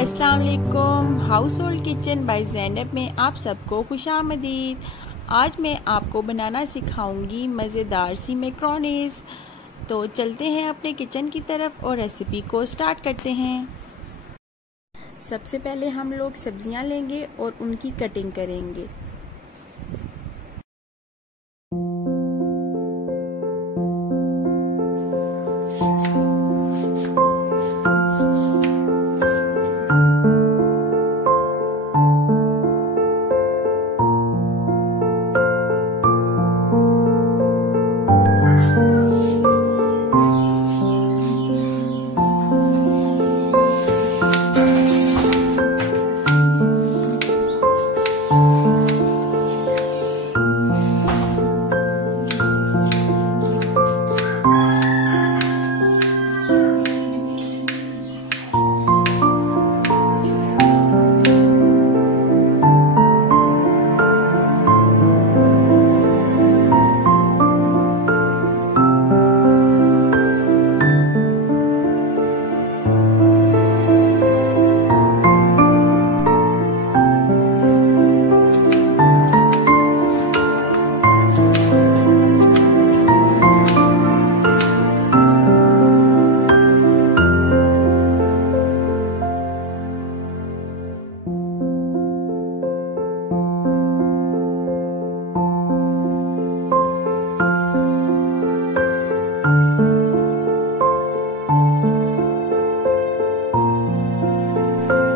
अस्सलाम वालेकुम। Household kitchen by Zainab में आप सबको खुशामदीद। आज मैं आपको बनाना सिखाऊंगी मज़ेदार सी मैक्रोनीज़। तो चलते हैं अपने किचन की तरफ और रेसिपी को स्टार्ट करते हैं। सबसे पहले हम लोग सब्जियां लेंगे और उनकी कटिंग करेंगे।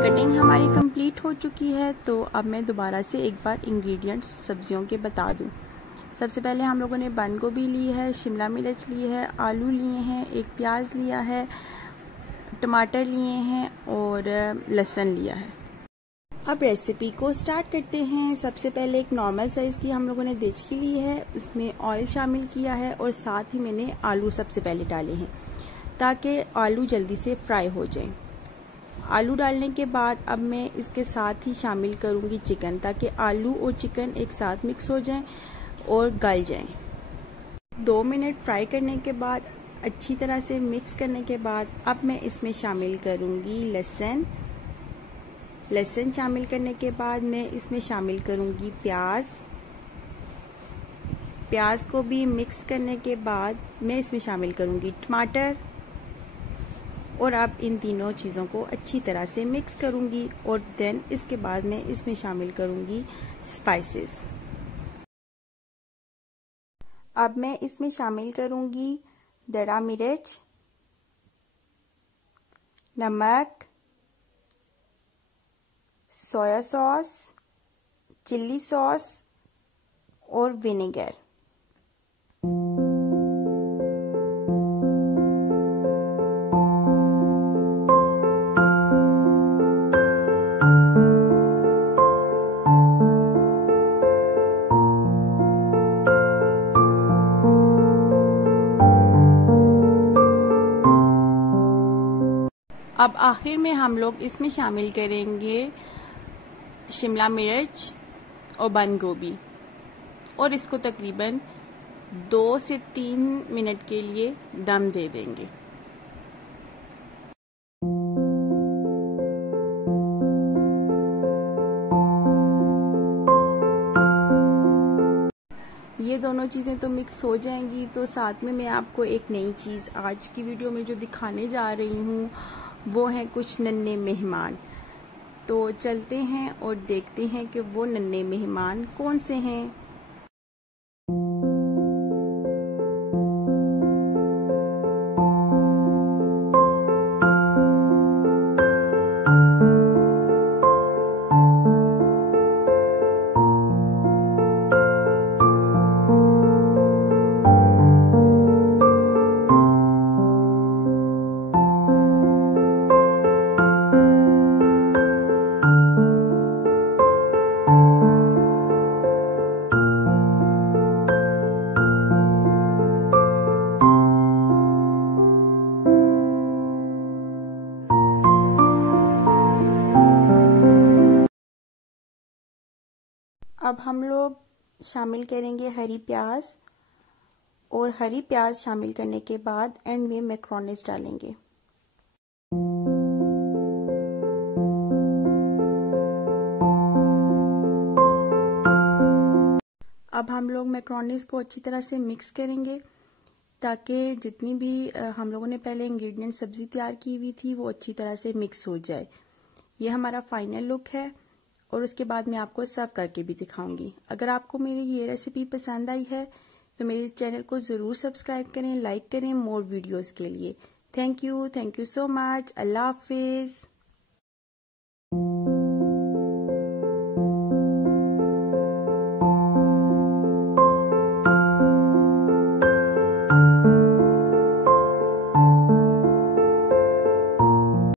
कटिंग हमारी कंप्लीट हो चुकी है। तो अब मैं दोबारा से एक बार इंग्रेडिएंट्स सब्जियों के बता दूं। सबसे पहले हम लोगों ने बंद गोभी ली है, शिमला मिर्च ली है, आलू लिए हैं, एक प्याज लिया है, टमाटर लिए हैं और लहसुन लिया है। अब रेसिपी को स्टार्ट करते हैं। सबसे पहले एक नॉर्मल साइज़ की हम लोगों ने देचकी ली है, उसमें ऑयल शामिल किया है और साथ ही मैंने आलू सबसे पहले डाले हैं ताकि आलू जल्दी से फ्राई हो जाए। आलू डालने के बाद अब मैं इसके साथ ही शामिल करूंगी चिकन, ताकि आलू और चिकन एक साथ मिक्स हो जाएं और गल जाएं। 2 मिनट फ्राई करने के बाद अच्छी तरह से मिक्स करने के बाद अब मैं इसमें शामिल करूंगी लहसुन। लहसुन शामिल करने के बाद मैं इसमें शामिल करूंगी प्याज। प्याज को भी मिक्स करने के बाद मैं इसमें शामिल करूंगी टमाटर और अब इन तीनों चीज़ों को अच्छी तरह से मिक्स करूंगी और देन इसके बाद मैं इसमें शामिल करूंगी स्पाइसेस। अब मैं इसमें शामिल करूंगी दरा मिर्च, नमक, सोया सॉस, चिल्ली सॉस और विनेगर। अब आखिर में हम लोग इसमें शामिल करेंगे शिमला मिर्च और बंद गोभी और इसको तकरीबन 2 से 3 मिनट के लिए दम दे देंगे। ये दोनों चीज़ें तो मिक्स हो जाएंगी तो साथ में मैं आपको एक नई चीज़ आज की वीडियो में जो दिखाने जा रही हूँ वो हैं कुछ नन्हे मेहमान। तो चलते हैं और देखते हैं कि वो नन्हे मेहमान कौन से हैं। अब हम लोग शामिल करेंगे हरी प्याज और हरी प्याज शामिल करने के बाद एंड में मैक्रोनीज डालेंगे। अब हम लोग मैक्रोनीस को अच्छी तरह से मिक्स करेंगे ताकि जितनी भी हम लोगों ने पहले इंग्रेडिएंट सब्ज़ी तैयार की हुई थी वो अच्छी तरह से मिक्स हो जाए। ये हमारा फाइनल लुक है और उसके बाद मैं आपको सर्व करके भी दिखाऊंगी। अगर आपको मेरी ये रेसिपी पसंद आई है तो मेरे चैनल को ज़रूर सब्सक्राइब करें, लाइक करें मोर वीडियोस के लिए। Thank you so much. अल्लाह हाफिज़।